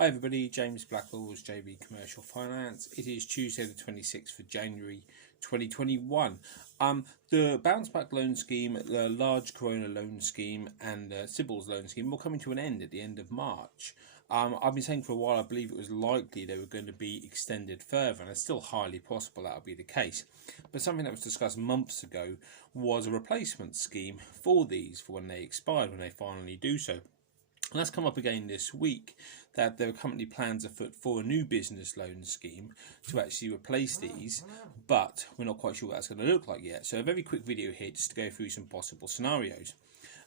Hi everybody, James Blackwell's JB Commercial Finance. It is Tuesday the 26th of January 2021. The bounce back loan scheme, the large Corona loan scheme and the CBILS loan scheme will coming to an end at the end of March. I've been saying for a while I believe it was likely they were going to be extended further, and it's still highly possible that will be the case. But something that was discussed months ago was a replacement scheme for these for when they expired, when they finally do so. And that's come up again this week, that there are company plans afoot for a new business loan scheme to actually replace these, but we're not quite sure what that's going to look like yet. So a very quick video here just to go through some possible scenarios.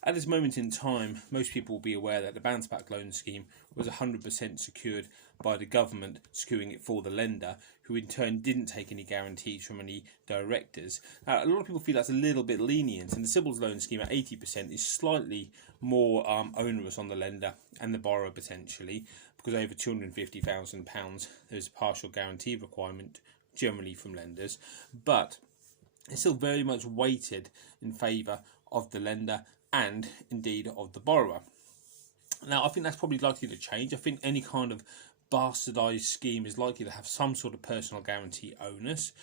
At this moment in time, most people will be aware that the bounce back loan scheme was 100% secured by the government, securing it for the lender, who in turn didn't take any guarantees from any directors. A lot of people feel that's a little bit lenient, and the CBILS loan scheme at 80% is slightly more onerous on the lender and the borrower potentially, because over £250,000 there's a partial guarantee requirement generally from lenders, but it's still very much weighted in favour of the lender and indeed of the borrower. Now I think that's probably likely to change. I think any kind of bastardised scheme is likely to have some sort of personal guarantee onus,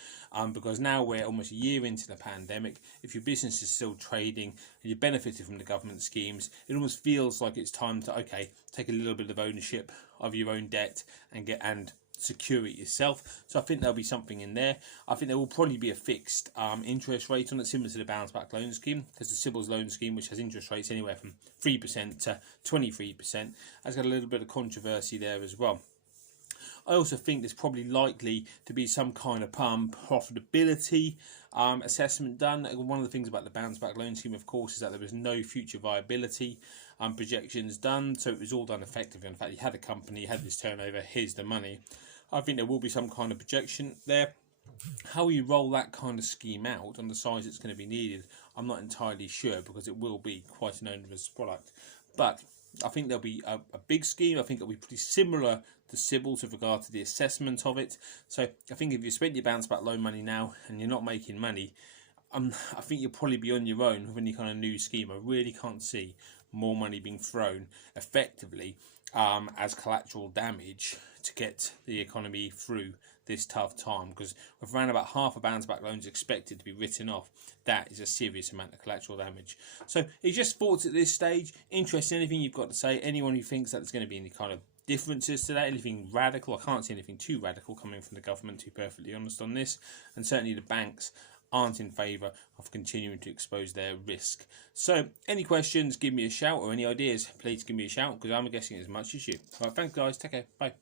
because now we're almost a year into the pandemic. If your business is still trading and you benefited from the government schemes, it almost feels like it's time to take a little bit of ownership of your own debt and secure it yourself. So I think there'll be something in there. I think there will probably be a fixed interest rate on it, similar to the bounce back loan scheme, because the CBILS loan scheme, which has interest rates anywhere from 3% to 23%, has got a little bit of controversy there as well. I also think there's probably likely to be some kind of profitability assessment done. One of the things about the bounce back loan scheme, of course, is that there was no future viability projections done, so it was all done effectively. In fact, you had a company, you had this turnover, here's the money. I think there will be some kind of projection there. How you roll that kind of scheme out on the size it's going to be needed, I'm not entirely sure, because it will be quite an onerous product. But I think there'll be a big scheme. I think it'll be pretty similar to CBILS with regard to the assessment of it. So I think if you spent your bounce back loan money now and you're not making money, I think you'll probably be on your own with any kind of new scheme. I really can't see more money being thrown effectively as collateral damage to get the economy through this tough time, because with around about half of bounce back loans expected to be written off, that is a serious amount of collateral damage. So it's just thoughts at this stage. Interested in anything you've got to say? Anyone who thinks that there's going to be any kind of differences to that, anything radical? I can't see anything too radical coming from the government, to be perfectly honest on this, and certainly the banks aren't in favour of continuing to expose their risk. So any questions, give me a shout, or any ideas, please give me a shout, because I'm guessing as much as you. Alright, thanks guys, take care, bye.